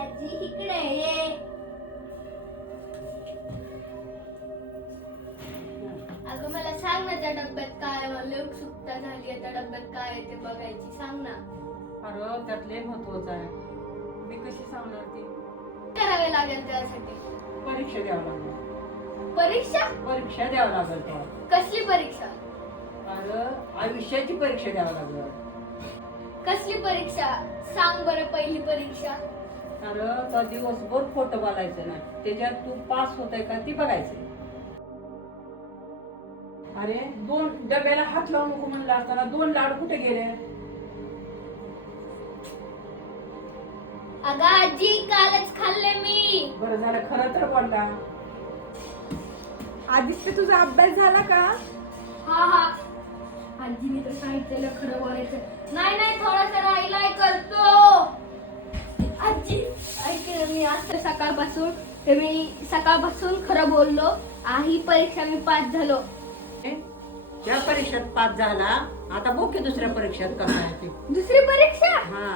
आजी इकडे ये. अगं मला सांग ना त्या डब्यात काय आहे? मला उत्सुकता झाली आहे त्या डब्यात काय आहे ते बघायची. सांग ना. अरे त्यात लय महत्वाचं आहे. मी कशी सांगणार ती? करावे लागेल त्यासाठी? परीक्षा द्यावं लागेल. परीक्षा? परीक्षा द्यावं लागेल तेव्हा. कसली परीक्षा? अरे आयुष्याची परीक्षा द्यावं लागेल. कसली परीक्षा? सांग बरं पहिली परीक्षा. अरे तर दिवसभर फोटो बोलायचं ना, त्याच्यात तू पास होतय का ती बघायचं. अरे 2 डब्याला हात लावू नको म्हणलं असताना 2 लाडू कुठे गेले? अगं आजी कालच खाल्ले मी. बरं झालं खरं तर बोलला. आदित्य तुझा अभ्यास झाला का? हा हा. आजीने तर सांगितलेलं खरं बोलायचं. नाही नाही थोडासा राहिलाय करतो. आजी ऐक ना, मी आज सकाळपासून खरं बोललो. ही परीक्षा मी पास झालो. त्या परीक्षेत पास झाला, आता बघ की दुसऱ्या परीक्षेत कसा आहे ते. दुसरी परीक्षा? हा